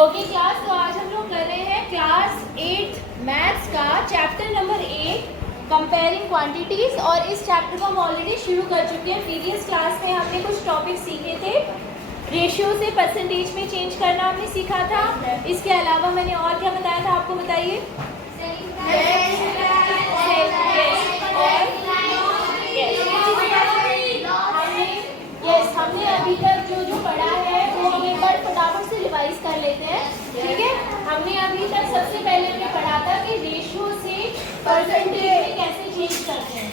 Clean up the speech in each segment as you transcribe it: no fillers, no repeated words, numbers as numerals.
Okay class, तो आज हम लोग कर रहे हैं क्लास 8 मैथ्स का चैप्टर नंबर 8 कंपेयरिंग क्वांटिटीज। और इस चैप्टर को हम ऑलरेडी शुरू कर चुके हैं। प्रीवियस क्लास में हमने कुछ टॉपिक सीखे थे। रेशियो से परसेंटेज में चेंज करना हमने सीखा था। इसके अलावा मैंने और क्या बताया था, आपको बताइए। हमने अभी तक जो पढ़ा है वो हम एक बार फटाफट से रिवाइज कर लेते हैं, ठीक है। हमने अभी तक सबसे पहले हमने पढ़ा था कि रेशियो से परसेंटेज में कैसे चेंज करते हैं।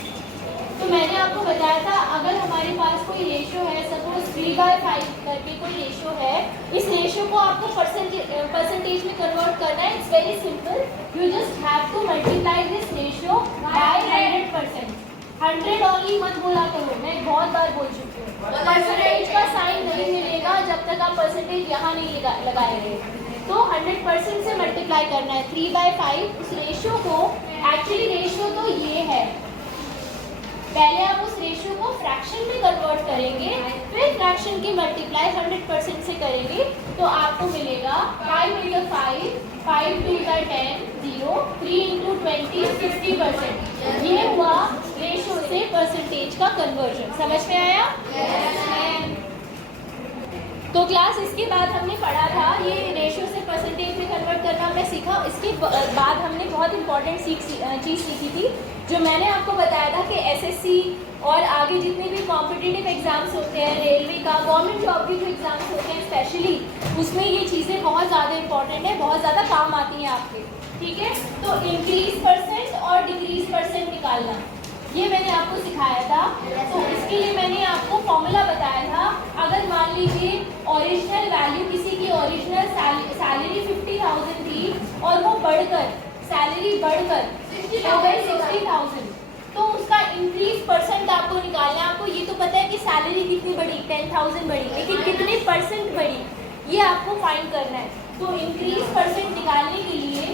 तो मैंने आपको बताया था, अगर हमारे पास कोई रेशियो है, सपोज 3/5 करके कोई रेशियो है, इस रेशियो को आपको परसेंटेज में कन्वर्ट करना है। It's very simple, you just have to multiply this ratio by 100%। 100 only मत बोला करो, मैं बहुत बार बोल चुकी हूँ। परसेंटेज का साइन नहीं मिलेगा जब तक आप परसेंटेज यहाँ नहीं लगाए रहे। तो 100% से मल्टीप्लाई करना है 3/5 उस रेशियो को। एक्चुअली रेशियो तो ये है, पहले आप उस रेशियो को फ्रैक्शन में कन्वर्ट करेंगे, फिर फ्रैक्शन की मल्टीप्लाई 100% से करेंगे, तो आपको मिलेगा 5 × 5, 5 × 10 0, 3 × 20 60%। ये हुआ रेशियो से परसेंटेज का कन्वर्जन। समझ में आया? तो क्लास इसके बाद हमने पढ़ा था, ये रेशियो से परसेंटेज में कन्वर्ट करना हमने सीखा। इसके बाद हमने बहुत इंपॉर्टेंट चीज़ सीखी थी, जो मैंने आपको बताया था कि एसएससी और आगे जितने भी कॉम्पिटिटिव एग्जाम्स होते हैं, रेलवे का, गवर्नमेंट जॉब के जो एग्जाम्स होते हैं स्पेशली, उसमें ये चीज़ें बहुत ज़्यादा इंपॉर्टेंट है, बहुत ज़्यादा काम आती हैं आपके, ठीक है। तो इंक्रीज परसेंट और डिक्रीज परसेंट निकालना, ये मैंने आपको सिखाया था। तो इसके लिए मैंने आपको फॉर्मूला बताया था। अगर मान लीजिए ओरिजिनल वैल्यू, किसी की ओरिजिनल सैलरी 50,000 थी और वो बढ़कर सैलरी बढ़कर हो गई 60,000, तो उसका इंक्रीज परसेंट आपको निकालना है। आपको ये तो पता है कि सैलरी कितनी बढ़ी, 10,000 बढ़ी, लेकिन कितने परसेंट बढ़ी, ये आपको फाइंड करना है। तो इंक्रीज परसेंट निकालने के लिए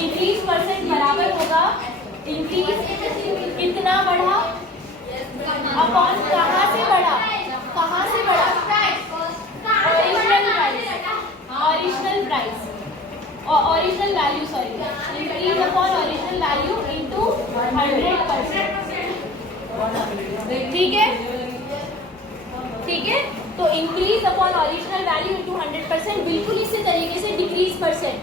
इंक्रीज परसेंट बराबर होगा इंक्रीज कितना बढ़ा अपॉन कहाँ से बढ़ा, कहाँ से बढ़ा, ओरिजिनल प्राइस और original value, sorry, increase upon original value into 100%, ठीक है, ठीक है। तो increase upon original value into 100%। बिल्कुल इसी तरीके से डिक्रीज परसेंट,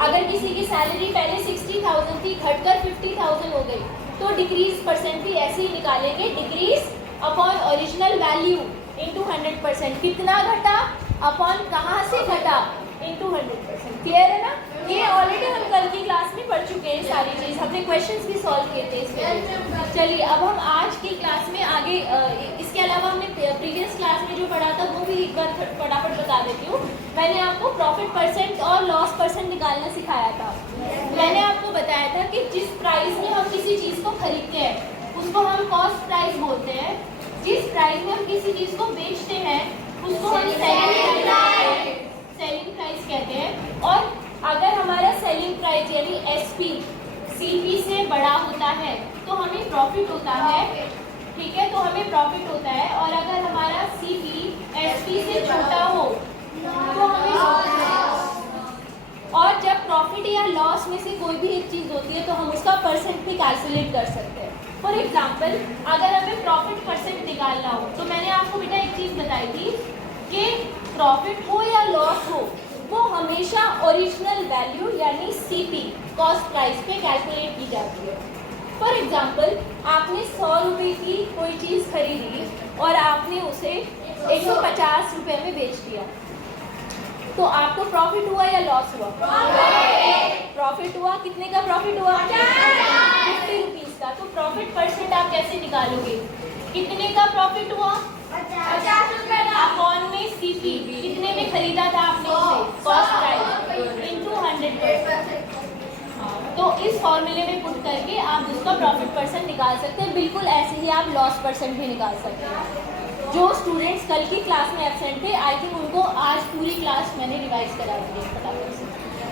अगर किसी की सैलरी पहले 60,000 थी, घटकर 50,000 हो गई, तो डिक्रीज परसेंट भी ऐसे ही निकालेंगे, decrease upon original value into 100%। कितना घटा अपॉन कहाँ से घटा इनटू 100%। क्लियर है ना? ये ऑलरेडी हम कल की क्लास में पढ़ चुके हैं सारी चीज़, हमने क्वेश्चंस भी सॉल्व किए थे इसमें। चलिए अब हम आज की क्लास में आगे, इसके अलावा हमने प्रीवियस क्लास में जो पढ़ा था वो भी एक बार फटाफट बता देती हूँ। मैंने आपको प्रॉफिट परसेंट और लॉस परसेंट निकालना सिखाया था। मैंने आपको बताया था कि जिस प्राइस में हम किसी चीज़ को खरीदते हैं उसको हम कॉस्ट प्राइस बोलते हैं। जिस प्राइस में हम किसी चीज़ को बेचते हैं उसको हम सेलिंग प्राइस कहते हैं। और अगर हमारा सेलिंग प्राइस यानी एसपी सीपी से बड़ा होता है तो हमें प्रॉफिट होता है, ठीक है, तो हमें प्रॉफिट होता है। और अगर हमारा सीपी एसपी से छोटा हो तो हमें लॉस है। और जब प्रॉफिट या लॉस में से कोई भी एक चीज़ होती है तो हम उसका परसेंट भी कैलकुलेट कर सकते हैं। फॉर एग्जाम्पल, अगर हमें प्रॉफिट परसेंट निकालना हो तो मैंने आपको बेटा एक चीज़ बताई थी कि प्रॉफिट हो या लॉस हो, वो हमेशा ओरिजिनल वैल्यू यानी सीपी कॉस्ट प्राइस पे कैलकुलेट की जाती है। फॉर एग्जाम्पल, आपने 100 रुपये की कोई चीज़ खरीदी और आपने उसे 150 रुपये में बेच दिया, तो आपको प्रॉफिट हुआ या लॉस हुआ? प्रॉफिट हुआ। कितने का प्रॉफिट हुआ? 50 रुपीज़ का। तो प्रॉफिट परसेंट आप कैसे निकालोगे? कितने का प्रॉफिट हुआ? 50 रुपये का। अपॉन में सीपी, कितने में खरीदा था आपने उसे, कॉस्ट प्राइस इनटू 100%। तो इस फॉर्मूले में पुट करके आप उसका प्रॉफिट परसेंट निकाल सकते हैं। बिल्कुल ऐसे ही आप लॉस परसेंट भी निकाल सकते हैं। जो स्टूडेंट्स कल की क्लास में एब्सेंट थे, आई थिंक उनको आज पूरी क्लास मैंने रिवाइज करा दी है फटाफट से,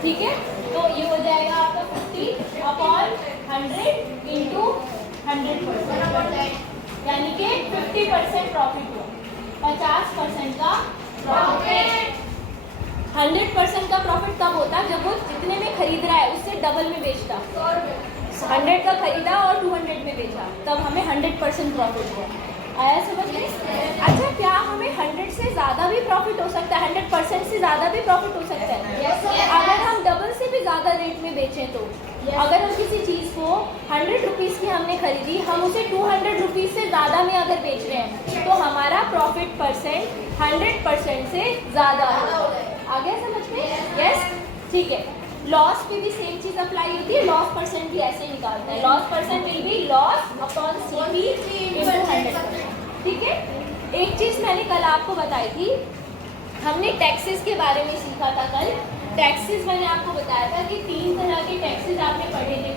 ठीक है। तो ये हो जाएगा आपका 50 अपॉन 100 इंटू 100%, यानी कि 50% प्रॉफिट हुआ, 50% का प्रॉफिट। 100% का प्रॉफिट तब होता जब वो जितने में खरीद रहा है उससे डबल में बेचता। 100 का खरीदा और 200 में बेचा, तब हमें 100% प्रॉफिट हुआ। आया समझ में? अच्छा, क्या हमें 100 से ज़्यादा भी प्रॉफिट हो सकता है? 100% से ज़्यादा भी प्रॉफिट हो सकता है अगर हम डबल से भी ज़्यादा रेट में बेचें तो। अगर हम किसी चीज़ को 100 रुपीज़ की हमने खरीदी, हम उसे 200 रुपीज़ से ज़्यादा में अगर बेच रहे हैं तो हमारा प्रॉफिट परसेंट 100% से ज़्यादा होगा। आ गया समझ में? यस, ठीक है। लॉस पे भी सेम चीज़ अप्लाई होती है। लॉस परसेंट भी ऐसे निकालते हैं। Loss percent will be loss upon CP into 100%। ठीक है। एक चीज़ मैंने कल आपको बताई थी, हमने टैक्सेस के बारे में सीखा था कल। टैक्सेस मैंने आपको बताया था कि 3 तरह के टैक्सेस आपने पढ़े थे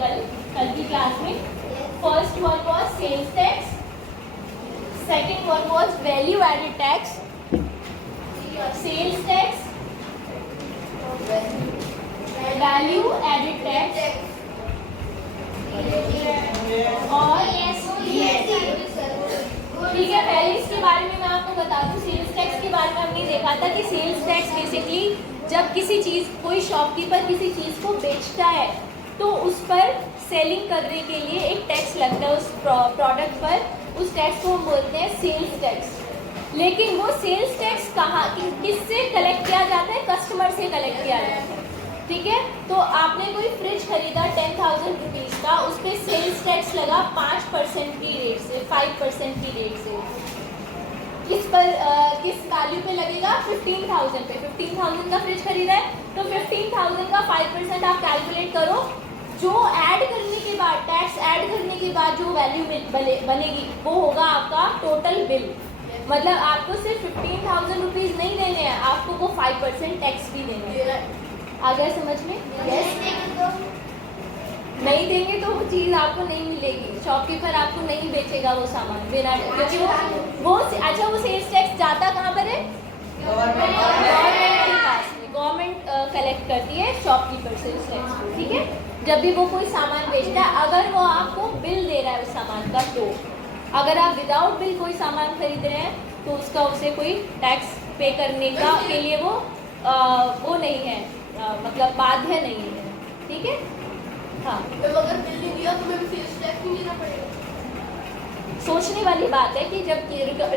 कल की क्लास में। First one was sales tax, second one was value added tax, sales tax, value added tax और ठीक है। पहले इसके बारे में मैं आपको बता दूं, सेल्स टैक्स के बारे में हमने देखा था कि सेल्स टैक्स बेसिकली जब किसी चीज़, कोई शॉपकीपर किसी चीज़ को बेचता है तो उस पर सेलिंग करने के लिए एक टैक्स लगता है उस प्रोडक्ट पर। उस टैक्स को हम बोलते हैं सेल्स टैक्स। लेकिन वो सेल्स टैक्स कहाँ, किससे कलेक्ट किया जाता है? कस्टमर से कलेक्ट किया जाता है। ठीक है। तो आपने कोई फ्रिज खरीदा 10,000 रुपीज़ का, उस पर सेल्स टैक्स लगा 5% की रेट से, 5% की रेट से। किस पर किस वैल्यू पे लगेगा? 15,000 पे। 15,000 का फ्रिज खरीदा है तो 15,000 का 5% आप कैलकुलेट करो। जो ऐड करने के बाद, टैक्स ऐड करने के बाद जो वैल्यू बनेगी वो होगा आपका टोटल बिल। मतलब आपको सिर्फ 15,000 रुपीज़ नहीं देने हैं, आपको वो 5% टैक्स भी देने हैं। आ गया समझ में? यस। नहीं देंगे तो वो चीज़ आपको नहीं मिलेगी, शॉपकीपर आपको नहीं बेचेगा वो सामान बिना, क्योंकि वो अच्छा, वो सेल्स टैक्स जाता कहाँ पर है? गवर्नमेंट के पास में। गवर्नमेंट कलेक्ट करती है शॉपकीपर से उस टैक्स को। ठीक है। जब भी वो कोई सामान बेचता है, अगर वो आपको बिल दे रहा है उस सामान का, तो अगर आप विदाउट बिल कोई सामान खरीद रहे हैं तो उसका उसे कोई टैक्स पे करने का के लिए वो नहीं है, मतलब बाध्य नहीं है। ठीक है। हाँ, तो अगर बिल नहीं दिया तो हमें सेल्स टैक्स नहीं देना पड़ेगा। सोचने वाली बात है कि जब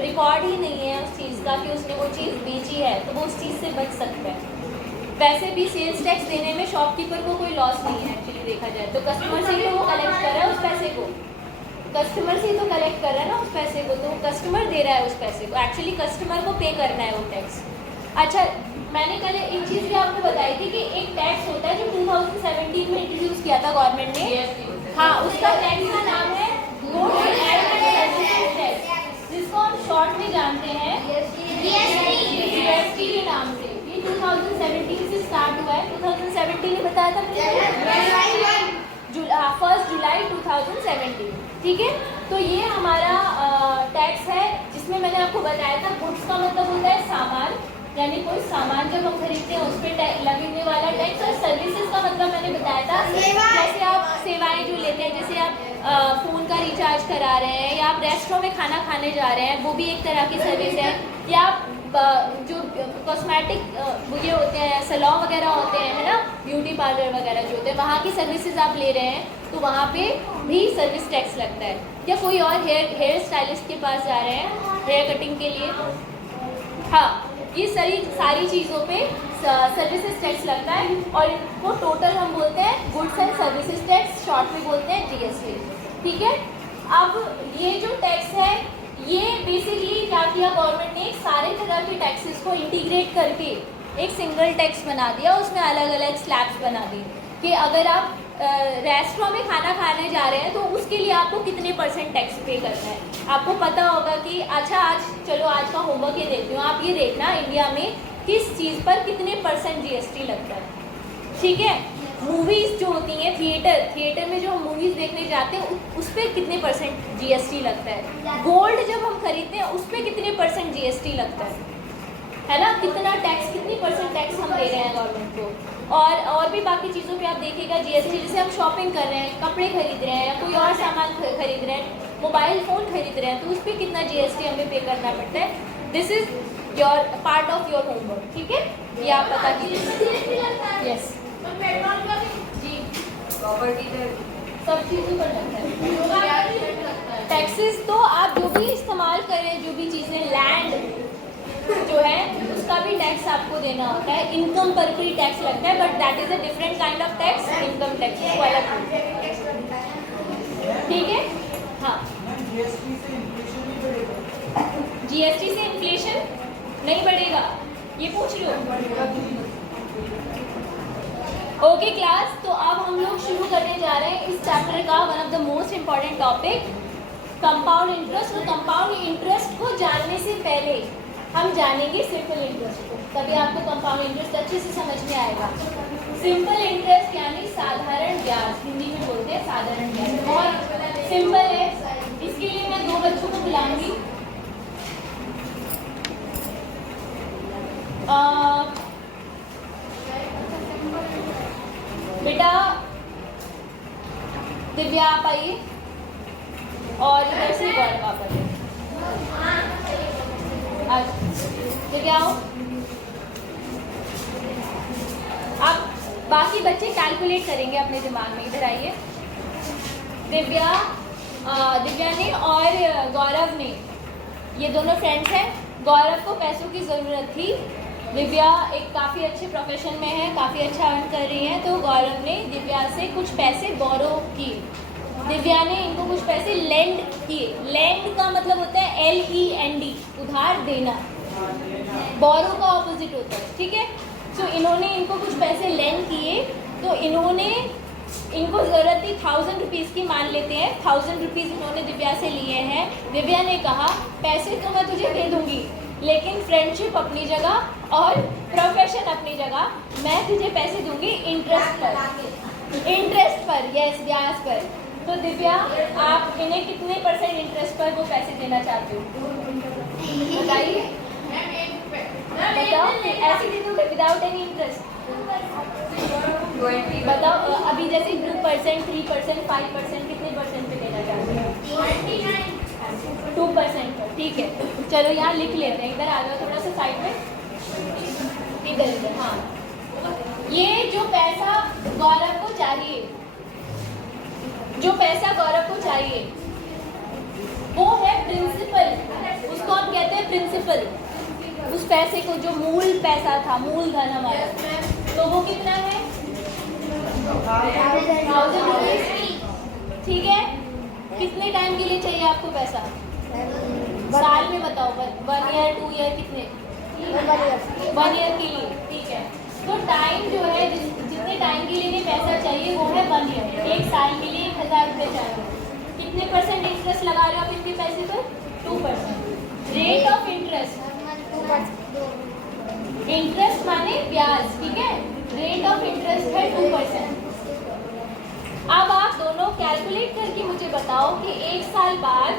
रिकॉर्ड ही नहीं है उस चीज़ का कि उसने वो चीज़ बेची है तो वो उस चीज़ से बच सकता है। वैसे भी सेल्स टैक्स देने में शॉपकीपर को कोई लॉस नहीं है एक्चुअली देखा जाए तो। कस्टमर से ही तो वो कलेक्ट कर रहा है उस पैसे को, कस्टमर से ही तो कलेक्ट कर रहा है ना उस पैसे को, तो कस्टमर दे रहा है उस पैसे को। एक्चुअली कस्टमर को पे करना है वो टैक्स। अच्छा, मैंने कल एक चीज़ भी आपको बताई थी कि एक टैक्स होता है जो 2017 में इंट्रोड्यूस किया था गवर्नमेंट ने। हाँ, उसका टैक्स का नाम है गुड्स एंड सर्विसेज टैक्स, जिसको हम शॉर्ट में जानते हैं जीएसटी के नाम से। ये 2017 से स्टार्ट हुआ है। 2017 ने बताया था 1 जुलाई 2017। ठीक है। तो ये हमारा टैक्स है जिसमें मैंने आपको बताया था गुड्स का मतलब होता है सामान, यानी कोई सामान जब हम खरीदते हैं उस पर लगने वाला टैक्स। और सर्विसेज का मतलब मैंने बताया था, जैसे आप सेवाएं जो लेते हैं, जैसे आप फ़ोन का रिचार्ज करा रहे हैं या आप रेस्टोरेंट में खाना खाने जा रहे हैं, वो भी एक तरह की सर्विस है। या आप जो कॉस्मेटिक ये होते हैं, सैलून वगैरह होते हैं, है ना, ब्यूटी पार्लर वगैरह जो होते हैं, वहाँ की सर्विसेज आप ले रहे हैं तो वहाँ पे भी सर्विस टैक्स लगता है। या कोई और हेयर स्टाइलिस्ट के पास जा रहे हैं हेयर कटिंग के लिए, हाँ, ये सारी चीज़ों पे सर्विसेज टैक्स लगता है। और इनको टोटल हम बोलते हैं goods and services tax, short में बोलते हैं जीएसटी। ठीक है। अब ये जो टैक्स है ये बेसिकली क्या किया गवर्नमेंट ने, सारे तरह के टैक्सेस को इंटीग्रेट करके एक सिंगल टैक्स बना दिया। उसमें अलग अलग स्लैब्स बना दी कि अगर आप रेस्टोरेंट में खाना खाने जा रहे हैं तो उसके लिए आपको कितने % टैक्स पे करना है। आपको पता होगा कि अच्छा, आज का होमवर्क ये देती हूँ, आप ये देखना इंडिया में किस चीज़ पर कितने % जीएसटी लगता है। ठीक है। मूवीज़ जो होती हैं, थिएटर में जो हम मूवीज़ देखने जाते हैं उस पर कितने % जीएसटी लगता है। गोल्ड जब हम खरीदते हैं उस पर कितने % जीएसटी लगता है ना, कितना टैक्स, कितनी % टैक्स हम दे रहे हैं गवर्नमेंट को। और भी बाकी चीज़ों पे आप देखिएगा जीएसटी। जैसे हम शॉपिंग कर रहे हैं, कपड़े खरीद रहे हैं या कोई और सामान खरीद रहे हैं, मोबाइल फ़ोन खरीद रहे हैं, तो उस पर कितना जीएसटी हमें पे करना पड़ता है। This is your part of your homework, ठीक है? ये आप पता कीजिए। यस जी, प्रॉपर्टी पे सब चीज़ों पर लगता है टैक्सेस। तो आप जो भी इस्तेमाल करें, जो भी चीज़ें, लैंड जो है उसका भी टैक्स आपको देना होता है। इनकम पर भी टैक्स लगता है, but that is a different kind of tax. Income tax वो अलग होता है, ठीक है? हाँ, जीएसटी से इन्फ्लेशन नहीं बढ़ेगा, ये पूछ रहे हो? ओके क्लास, तो अब हम लोग शुरू करने जा रहे हैं इस चैप्टर का one of the most important topic, compound interest. और कंपाउंड इंटरेस्ट को जानने से पहले हम जानेंगे सिंपल इंटरेस्ट को, तभी आपको कंपाउंड इंटरेस्ट अच्छे से समझ में आएगा। सिंपल इंटरेस्ट यानी साधारण ब्याज, हिंदी में बोलते हैं साधारण ब्याज। बहुत सिंपल है, इसके लिए मैं दो बच्चों को बुलाऊंगी। बेटा दिव्या आप आइए, और इधर से गौरव आप आइए। दिव्या आओ। अब बाकी बच्चे कैलकुलेट करेंगे अपने दिमाग में, इधर आइए। दिव्या ने और गौरव ने, ये दोनों फ्रेंड्स हैं। गौरव को पैसों की ज़रूरत थी, दिव्या एक काफ़ी अच्छे प्रोफेशन में है, काफ़ी अच्छा अर्न कर रही है, तो गौरव ने दिव्या से कुछ पैसे बोरो किए, दिव्या ने इनको कुछ पैसे लेंड किए। लेंड का मतलब होता है LEND, उधार देना। बोरो का ऑपोजिट होता है, ठीक है? सो इन्होंने इनको कुछ पैसे लेंड किए, तो इनको ज़रूरत थी 1000 रुपीज़ की, मान लेते हैं 1000 रुपीज़ इन्होंने दिव्या से लिए हैं। दिव्या ने कहा पैसे तो मैं तुझे दे दूँगी, लेकिन फ्रेंडशिप अपनी जगह और प्रोफेशन अपनी जगह, मैं तुझे पैसे दूँगी इंटरेस्ट पर, यस, ब्याज पर। तो दिव्या, आप इन्हें कितने % इंटरेस्ट पर वो पैसे देना चाहते हो, बताइए? बताओ, ऐसे दे दोगे विदाउट एनी इंटरेस्ट? बताओ, अभी जैसे 2%, 3%, 5%, कितने % पे देना चाहते हो? 2% पर, ठीक है। चलो यहाँ लिख लेते हैं, इधर आ जाओ थोड़ा सा साइड में, इधर। हाँ, ये जो पैसा गौरव को चाहिए, वो है प्रिंसिपल, उसको हम कहते हैं प्रिंसिपल। उस पैसे को, जो मूल पैसा था, मूलधन हमारा, तो वो कितना है? 1000 रुपीज़, ठीक है? कितने टाइम के लिए चाहिए आपको पैसा? साल में बताओ, 1 ईयर, 2 ईयर, कितने? 1 ईयर के लिए, ठीक है। तो टाइम जो है, जितने टाइम के लिए पैसा चाहिए वो है 1 ईयर। 1 साल के लिए 1000 रुपये चाहिए। कितने % इंटरेस्ट लगा रहे हो आप इनके पैसे पर? 2%। रेट ऑफ इंटरेस्ट, इंटरेस्ट माने ब्याज, ठीक है? रेट ऑफ इंटरेस्ट है 2%। अब आप दोनों कैलकुलेट करके मुझे बताओ कि 1 साल बाद,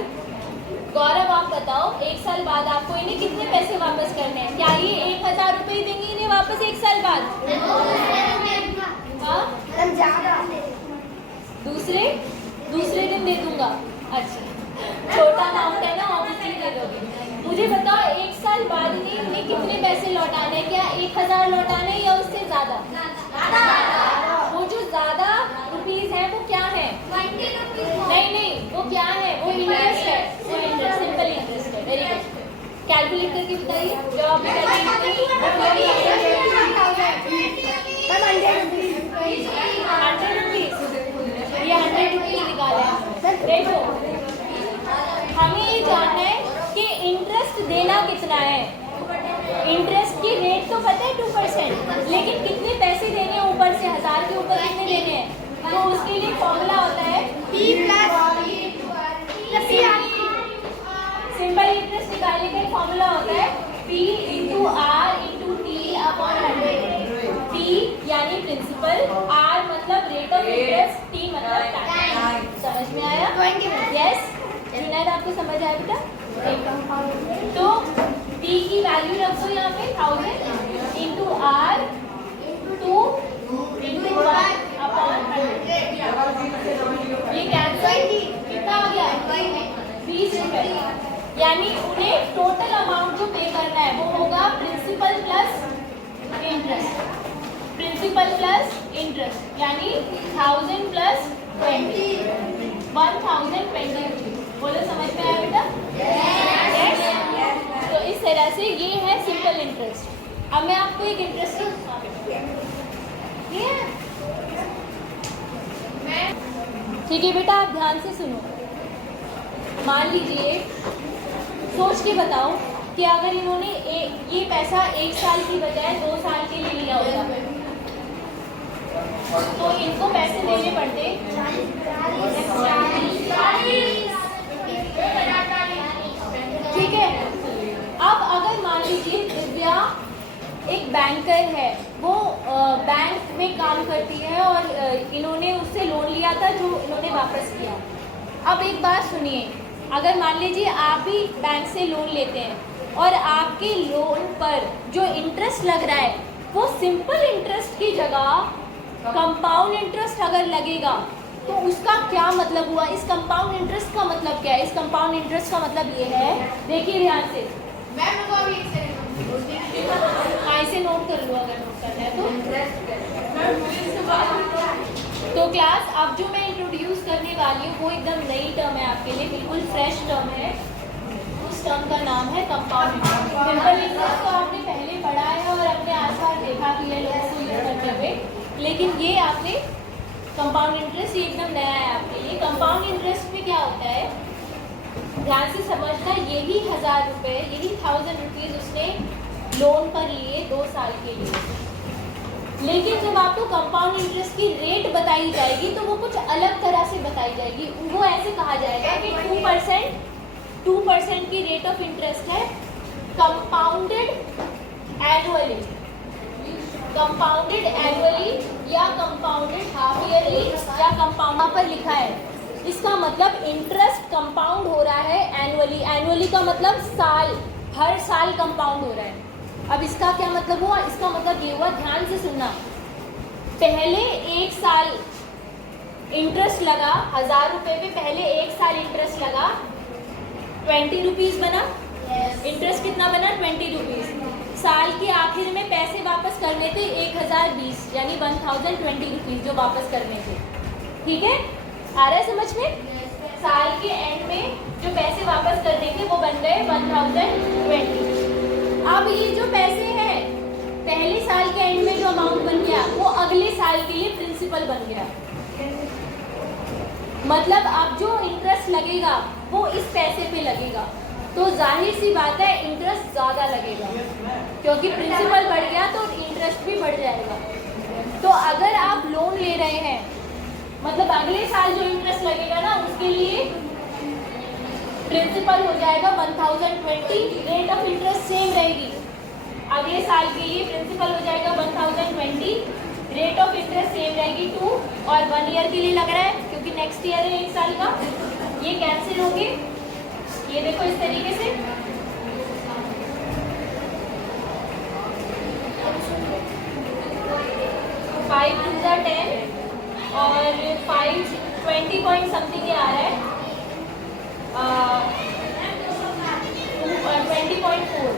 गौरव आप बताओ, 1 साल बाद आपको इन्हें कितने पैसे वापस करने हैं? क्या ये 1000 रुपये देंगे इन्हें वापस 1 साल बाद? हाँ, दूसरे दिन दे दूंगा। अच्छा, छोटा अमाउंट है ना, ऑब्वियसली दे दोगे। मुझे बताओ 1 साल बाद इन्हें कितने पैसे लौटाने हैं? क्या 1000 लौटाने या उससे ज़्यादा? वो जो ज़्यादा रुपीज़ है वो क्या है? नहीं, वो क्या है? वो इंटरेस्ट है, वो इंटरेस्ट, सिंपल इंटरेस्ट है। वेरी गुड, कैलकुलेट करके बताइए जवाब में। 100 रुपीज़, ये 100 रुपीज़ निकाला है। देखो, हमें ये जानना है कि इंटरेस्ट देना कितना है। इंटरेस्ट की रेट तो पता है 2%, लेकिन कितने पैसे देने हैं ऊपर से? 1000 के ऊपर कितने देने हैं? तो उसके लिए फॉर्मूला होता है सिंपल इंटरेस्ट निकालने का फॉर्मूला होता है P × R × T/100। P यानी प्रिंसिपल, R मतलब रेट ऑफ इंटरेस्ट, T मतलब टाइम। समझ में आया? यस, जुनैद आपको समझ आया बेटा? तो P की वैल्यू रख दो यहाँ पे 1000 × R × 1/100। ये कैंसिल, कितना आ गया? 20 रुपये। यानी उन्हें टोटल अमाउंट जो पे करना है वो होगा प्रिंसिपल प्लस इंटरेस्ट, यानी 1000 प्लस 20, 1020 रुपीज। बोलो समझ में आया बेटा? Yes? तो इस तरह से ये है सिंपल इंटरेस्ट। अब मैं आपको एक इंटरेस्टिंग ठीक है बेटा, आप ध्यान से सुनो। मान लीजिए, सोच के बताओ कि अगर इन्होंने ये पैसा 1 साल की बजाय 2 साल के लिए लिया होता तो इनको पैसे देने पड़ते 40। ठीक है। अब अगर मान लीजिए दिव्या एक बैंकर है, वो बैंक में काम करती है और इन्होंने उससे लोन लिया था जो इन्होंने वापस किया। अब एक बात सुनिए, अगर मान लीजिए आप भी बैंक से लोन लेते हैं और आपके लोन पर जो इंटरेस्ट लग रहा है वो सिंपल इंटरेस्ट की जगह कंपाउंड इंटरेस्ट अगर लगेगा तो उसका क्या मतलब हुआ? इस कंपाउंड इंटरेस्ट का मतलब क्या है? इस कंपाउंड इंटरेस्ट का मतलब ये है, देखिए ध्यान से, ऐसे नोट कर लो अगर नोट करना है तो क्लास अब जो मैं इंट्रोड्यूस करने वाली हूँ वो एकदम नई टर्म है आपके लिए, बिल्कुल फ्रेश टर्म है। उस टर्म का नाम है कंपाउंड इंटरेस्ट। सिंपल इंटरेस्ट तो आपने पहले पढ़ा है और अपने आसपास देखा भी है लोगों को यूज करते हुए, लेकिन ये आपने कंपाउंड इंटरेस्ट ये एकदम नया है आपके लिए। कंपाउंड इंटरेस्ट में क्या होता है, ध्यान से समझना, यही 1000 रुपये, यही 1000 रुपीज़ उसने लोन पर लिए 2 साल के लिए, लेकिन जब आपको कंपाउंड इंटरेस्ट की रेट बताई जाएगी तो वो कुछ अलग तरह से बताई जाएगी। वो ऐसे कहा जाएगा कि 2% की रेट ऑफ इंटरेस्ट है कंपाउंडेड एनुअली, कंपाउंडेड एनुअली या कंपाउंडेड हाफ ईयरली या कंपाउंड पर लिखा है। इसका मतलब इंटरेस्ट कंपाउंड हो रहा है एनुअली। एनुअली का मतलब साल, हर साल कंपाउंड हो रहा है। अब इसका क्या मतलब हुआ? इसका मतलब ये हुआ, ध्यान से सुनना, पहले 1 साल इंटरेस्ट लगा 1000 रुपये पे, पहले 1 साल इंटरेस्ट लगा 20 रुपीज़ बना। इंटरेस्ट कितना बना? 20 रुपीज़। साल के आखिर में पैसे वापस करने थे 1020, यानी 1020 रुपीज़ जो वापस करने थे। ठीक है, आ रहा है समझ में? साल के एंड में जो पैसे वापस करने थे वो बन गए 1020। अब ये जो पैसे हैं पहले साल के एंड में जो अमाउंट बन गया वो अगले साल के लिए प्रिंसिपल बन गया। मतलब अब जो इंटरेस्ट लगेगा वो इस पैसे पे लगेगा, तो जाहिर सी बात है इंटरेस्ट ज़्यादा लगेगा, क्योंकि प्रिंसिपल बढ़ गया तो इंटरेस्ट भी बढ़ जाएगा। तो अगर आप लोन ले रहे हैं, मतलब अगले साल जो इंटरेस्ट लगेगा ना उसके लिए प्रिंसिपल हो जाएगा 1020, रेट ऑफ इंटरेस्ट सेम रहेगी। अगले साल के लिए प्रिंसिपल हो जाएगा 1020, रेट ऑफ इंटरेस्ट सेम रहेगी 2, और 1 ईयर के लिए लग रहा है क्योंकि नेक्स्ट ईयर है 1 साल का। ये कैंसिल होंगे, ये देखो इस तरीके से। फाइव 2 × 10 और 5 20 पॉइंट समथिंग ये आ रहा है, 20.4।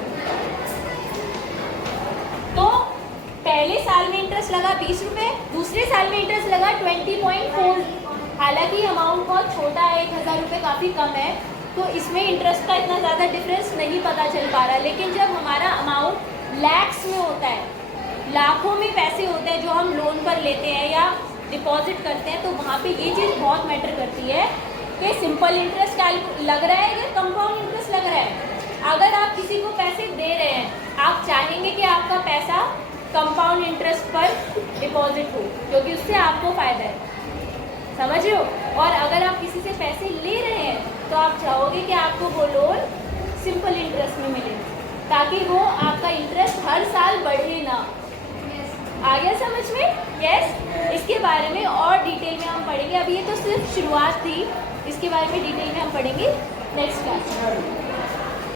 तो पहले साल में इंटरेस्ट लगा 20 रुपये, दूसरे साल में इंटरेस्ट लगा 20.4। हालांकि अमाउंट बहुत छोटा है, 1000 रुपये काफ़ी कम है, तो इसमें इंटरेस्ट का इतना ज़्यादा डिफरेंस नहीं पता चल पा रहा। लेकिन जब हमारा अमाउंट लैक्स में होता है, लाखों में पैसे होते हैं जो हम लोन पर लेते हैं या डिपॉजिट करते हैं, तो वहाँ पे ये चीज़ बहुत मैटर करती है कि सिंपल इंटरेस्ट लग रहा है या कंपाउंड इंटरेस्ट लग रहा है। अगर आप किसी को पैसे दे रहे हैं, आप चाहेंगे कि आपका पैसा कंपाउंड इंटरेस्ट पर डिपॉजिट हो, क्योंकि उससे आपको फ़ायदा है, समझ रहे हो? और अगर आप किसी से पैसे ले रहे हैं तो आप चाहोगे कि आपको वो लोन सिंपल इंटरेस्ट में मिले, ताकि वो आपका इंटरेस्ट हर साल बढ़े ना। आ गया समझ में? यस। इसके बारे में और डिटेल में हम पढ़ेंगे। अभी ये तो सिर्फ शुरुआत थी, इसके बारे में डिटेल में हम पढ़ेंगे नेक्स्ट क्लास में।